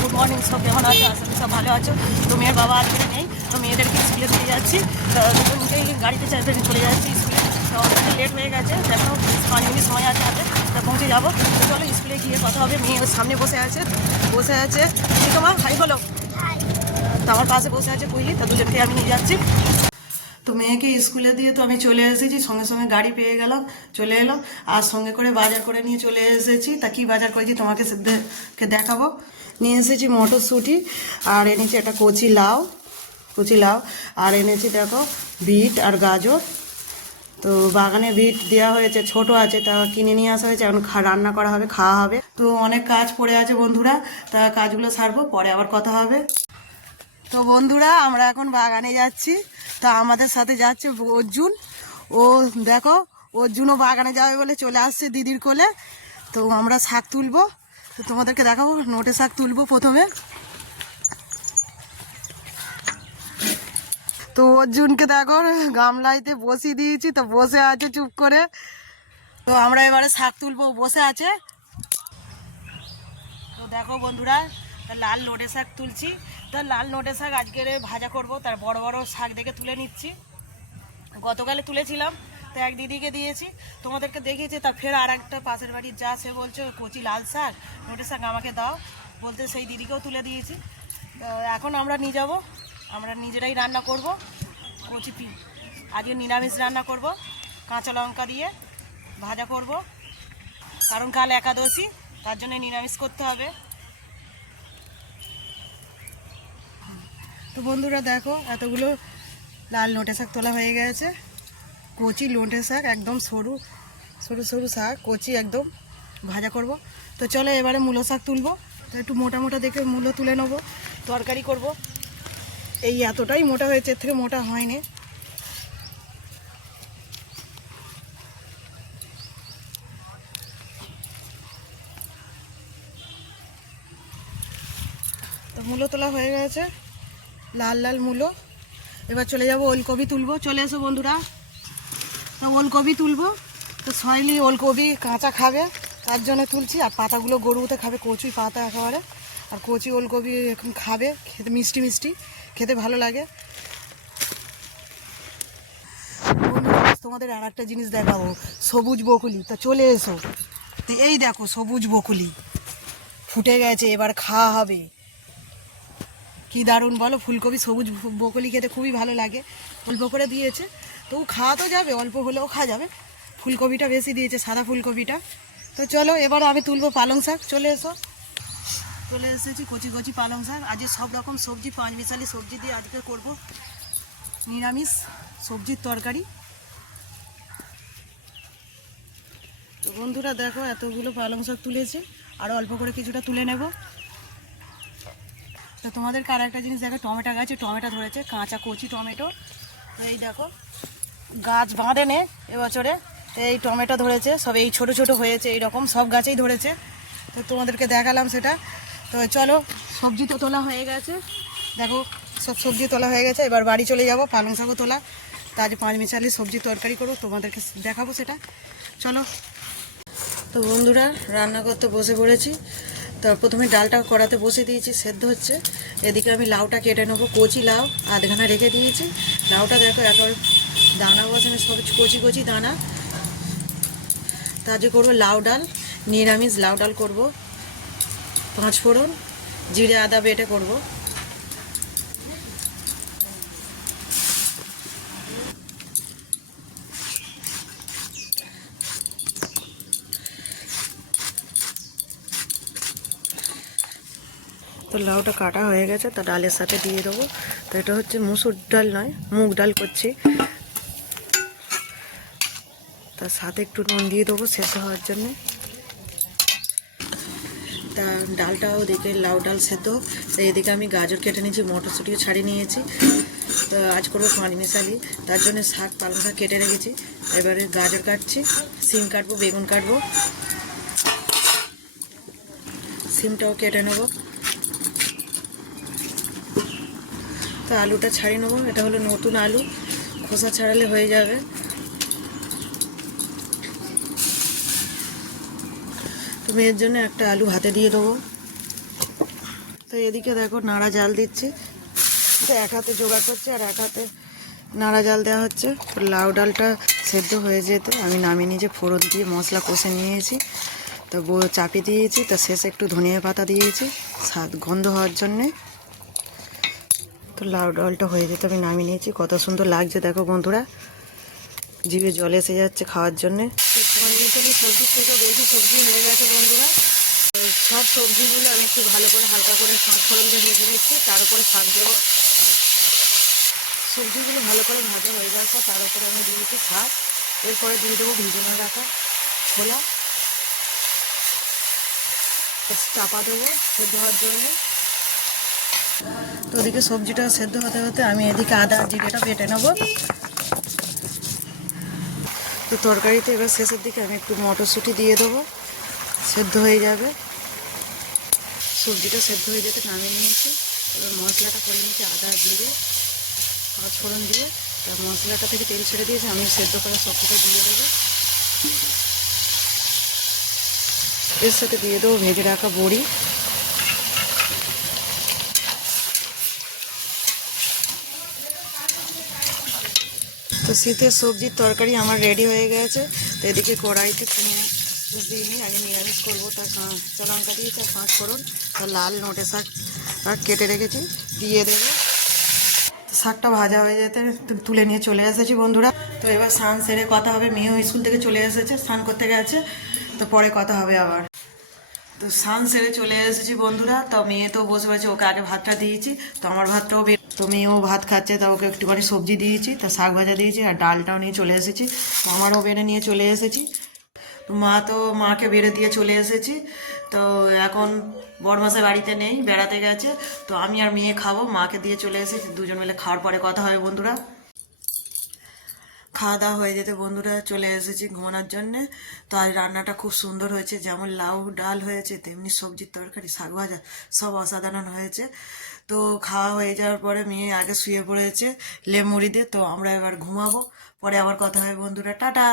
Good morning, সব কেমন আছো? আসলে সব ভালো আছো। তো মেয়ের বাবা আজকে নেই, তো মেয়েদেরকে স্কুলে দিয়ে যাচ্ছি। তো দুজনকেই গাড়িতে চাপে চলে যাচ্ছি স্কুলে। তো অনেকটা লেট হয়ে গেছে, দেখো 5 মিনিট সময় আছে হাতে, তো পৌঁছে যাবো। তো চলো স্কুলে গিয়ে কথা হবে। মেয়ে ওর সামনে বসে আছে কি তোমার হাই বলো। তো আমার পাশে বসে আছে কুইলি, তো দুজনকে আমি নিয়ে যাচ্ছি। তো মেয়েকে স্কুলে দিয়ে তো আমি চলে এসেছি, সঙ্গে সঙ্গে গাড়ি পেয়ে গেলাম, চলে এলো। আর সঙ্গে করে বাজার করে নিয়ে চলে এসেছি। তা কি বাজার করেছি তোমাকে দেখাবো। নিয়ে এসেছি মটরশুঁটি, আর এনেছি একটা কচি লাউ, আর এনেছি দেখো বিট আর গাজর। তো বাগানে বিট দেওয়া হয়েছে, ছোট আছে, তা কিনে নিয়ে আসা হয়েছে। এখন রান্না করা হবে, খাওয়া হবে। তো অনেক কাজ পড়ে আছে বন্ধুরা, তা কাজগুলো সারবো, পরে আবার কথা হবে। তো বন্ধুরা আমরা এখন বাগানে যাচ্ছি। তা আমাদের সাথে যাচ্ছে অর্জুন। ও দেখো, অর্জুনও বাগানে যাবে বলে চলে আসছে দিদির কোলে। তো আমরা শাক তুলবো, তো তোমাদেরকে দেখাবো। নোটে শাক তুলবো প্রথমে। তো অর্জুনকে দেখো গামলাইতে বসিয়ে দিয়েছি, তো বসে আছে চুপ করে। তো আমরা এবারে শাক তুলবো, বসে আছে। তো দেখো বন্ধুরা, লাল নোটে শাক তুলছি। তো লাল নোটে শাক আজকের ভাজা করব, তার বড় বড় শাক দেখে তুলে নিচ্ছি। গতকালে তুলেছিলাম, তো এক দিদিকে দিয়েছি, তোমাদেরকে দেখিয়েছি। তা ফের আর একটা পাশের বাড়ির যা, সে বলছে কচি লাল শাক, নোটে শাক আমাকে দাও বলতে, সেই দিদিকেও তুলে দিয়েছি। তো এখন আমরা নিয়ে যাবো, আমরা নিজেরাই রান্না করব। কচি আজকে নিরামিষ রান্না করব, কাঁচা লঙ্কা দিয়ে ভাজা করব, কারণ কাল একাদশী, তার জন্য নিরামিষ করতে হবে। তো বন্ধুরা দেখো, এতগুলো লাল নোটে শাক তোলা হয়ে গেছে। কচি নোটে শাক, একদম সরু সরু সরু শাক, কচি একদম, ভাজা করব। তো চলো এবারে মূলো শাক তুলবো। তো একটু মোটা মোটা দেখে মূলো তুলে নেবো, তরকারি করব। এই এতটাই মোটা হয়েছে, এর থেকে মোটা হয়নি। তো মূলো তোলা হয়ে গেছে, লাল লাল মূলো। এবার চলে যাব ওলকপি তুলবো। চলে এসো বন্ধুরা, তো ওলকপি তুলবো। তো সয়লি ওলকপি কাঁচা খাবে, তার জন্য তুলছি। আর পাতাগুলো গরুতে খাবে, কচি পাতা একেবারে। আর কচি ওলকপি এখন খাবে, খেতে মিষ্টি মিষ্টি, খেতে ভালো লাগে। বন্ধুরা তোমাদের আর একটা জিনিস দেখাবো, সবুজ বকুলি। তা চলে এসো। তো এই দেখো সবুজ বকুলি ফুটে গেছে, এবার খাওয়া হবে। কি দারুণ বলো, ফুলকপি সবুজ বকুলি খেতে খুবই ভালো লাগে। অল্প করে দিয়েছে, তো খাওয়া তো যাবে, অল্প হলেও খাওয়া যাবে। ফুলকপিটা বেশি দিয়েছে, সাদা ফুলকপিটা। তো চলো এবার আমি তুলবো পালং শাক। চলে এসো। চলে এসেছি, কচি কচি পালং শাক। আজকে সব রকম সবজি, 5 মিশালি সবজি দিয়ে আজকে করব নিরামিষ সবজির তরকারি। তো বন্ধুরা দেখো, এতগুলো পালং শাক তুলেছে, আরও অল্প করে কিছুটা তুলে নেব। তো তোমাদেরকে আর একটা জিনিস দেখো, টমেটো গাছে টমেটো ধরেছে, কাঁচা কচি টমেটো। এই দেখো, গাছ বাঁধে নে এবছরে, এই টমেটো ধরেছে সব, এই ছোট ছোট হয়েছে, এইরকম সব গাছেই ধরেছে। তো তোমাদেরকে দেখালাম সেটা। তো চলো, সবজি তো তোলা হয়ে গেছে, দেখো সব সবজি তোলা হয়ে গেছে। এবার বাড়ি চলে যাব, পালং শাকও তোলা। তা আজ 5 মিশালি সবজি তরকারি করবো, তোমাদেরকে দেখাবো সেটা। চলো। তো বন্ধুরা রান্না করতে বসে পড়েছি। তো প্রথমে ডালটা কড়াতে বসে দিয়েছি, সেদ্ধ হচ্ছে। এদিকে আমি লাউটা কেটে নেবো, কচি লাউ আধখানা রেখে দিয়েছি। লাউটা দেখো একবার দানা বসানো, সব কচি কচি দানা। তা আজকে করবো লাউ ডাল, নিরামিষ লাউ ডাল করবো। 5 ফোড়ন, জিরে আদা বেটে করবো। তো লাউটা কাটা হয়ে গেছে, তা ডালের সাথে দিয়ে দেবো। তো এটা হচ্ছে মুসুর ডাল নয়, মুগ ডাল করছি। তার সাথে একটু নুন দিয়ে দেবো শেষ হওয়ার জন্যে। তা ডালটাও দেখে লাউ ডাল সেদ্ধ। তো এদিকে আমি গাজর কেটে নিয়েছি, মটরশুঁটিও ছাড়িয়ে নিয়েছি। তো আজ করবো 5 মিশালি, তার জন্য শাক পালং শাক কেটে রেখেছি। এবারে গাজর কাটছি, সিম কাটবো, বেগুন কাটবো, সিমটাও কেটে নেবো। তো আলুটা ছাড়িয়ে নেবো, এটা হলো নতুন আলু, খোসা ছাড়ালে হয়ে যাবে। তো মেয়ের জন্য একটা আলু হাতে দিয়ে দেবো। তো এদিকে দেখো নাড়া জাল দিচ্ছে, তো এক হাতে জোগাড় করছে আর এক হাতে নাড়া জাল দেওয়া হচ্ছে। তো লাউ ডালটা সেদ্ধ হয়ে যেত আমি নামিয়ে নিয়ে ফোড়ন দিয়ে মশলা কষে নিয়েছি, তো চাপিয়ে দিয়েছি। তো শেষে একটু ধনিয়া পাতা দিয়েছি স্বাদ গন্ধ হওয়ার জন্যে। তো লাউ ডালটা হয়ে যেত আমি নামিয়ে নিয়েছি। কত সুন্দর লাগছে দেখো বন্ধুরা, জিভে জল এসে যাচ্ছে খাওয়ার জন্যে। সবজির থেকে বেশি সবজি হয়ে গেছে বন্ধুরা। তো সব সবজিগুলো আমি একটু ভালো করে হালকা করে শাক ফোড়ন দিয়ে ভেজে নিচ্ছি, তার উপরে শাক দেবো। সবজিগুলো ভালো করে ভাজা হয়ে যাওয়ার পর তার উপরে আমি দিয়েছি শাক, এরপরে দিয়ে দেবো ভিজানো রাখা ছোলা, চাপা দেবো সেদ্ধ হওয়ার জন্য। তো ওদিকে সবজিটা সেদ্ধ হতে হতে আমি এদিকে আদা জিরেটা বেটে নেবো। তো তরকারিতে এবার শেষের দিকে আমি একটু মটরশুঁটি দিয়ে দেবো, সেদ্ধ হয়ে যাবে। সবজিটা সেদ্ধ হয়ে যেতে নামিয়ে নিয়েছি। এবার মশলাটা করে নিয়েছি আদা জিরে পাঁচ ফোড়ন দিয়ে। তার মশলাটা থেকে তেল ছেড়ে দিয়েছি, আমি সেদ্ধ করা সবজিটা দিয়ে দেবো। এর সাথে দিয়ে দেবো ভেজে রাখা বড়ি। তো শীতের সবজির তরকারি আমার রেডি হয়ে গেছে। তো এদিকে কড়াইতে দিয়ে নিই, আগে নিরামিষ করবো। তার কাঁচা লঙ্কা দিয়েছি আর পাঁচ ফোড়ন, তার লাল নোটে শাক কেটে রেখেছি দিয়ে দেবো। শাকটা ভাজা হয়ে যেতে তুলে নিয়ে চলে এসেছি বন্ধুরা। তো এবার স্নান সেরে কথা হবে, মেয়েও স্কুল থেকে চলে এসেছে, স্নান করতে গেছে। তো পরে কথা হবে আবার। তো স্নান সেরে চলে এসেছি বন্ধুরা। তো মেয়ে তো বসে বসে, ওকে আগে ভাতটা দিয়েছি, তো আমার ভাতটাও তো মেয়েও ভাত খাচ্ছে, তা ওকে একটুখানি সবজি দিয়েছি, তা শাক ভাজা দিয়েছি আর ডালটাও নিয়ে চলে এসেছি। তো আমারও বেড়ে নিয়ে চলে এসেছি। তো মাকে বেড়ে দিয়ে চলে এসেছি। তো এখন বড়মাসের বাড়িতে নেই, বেড়াতে গেছে। তো আমি আর মেয়ে খাবো, মাকে দিয়ে চলে এসেছি। দুজন মিলে খাওয়ার পরে কথা হবে বন্ধুরা। খাওয়া দাওয়া হয়ে যেতে বন্ধুরা চলে এসেছি ঘুমানোর জন্যে। তো আজ রান্নাটা খুব সুন্দর হয়েছে, যেমন লাউ ডাল হয়েছে তেমনি সবজির তরকারি শাক ভাজা সব অসাধারণ হয়েছে। তো খাওয়া হয়ে যাওয়ার পরে মেয়ে আগে শুয়ে পড়েছে লেমুড়ি দিয়ে। তো আমরা এবার ঘুমাবো, পরে আবার কথা হবে বন্ধুরা, টাটা।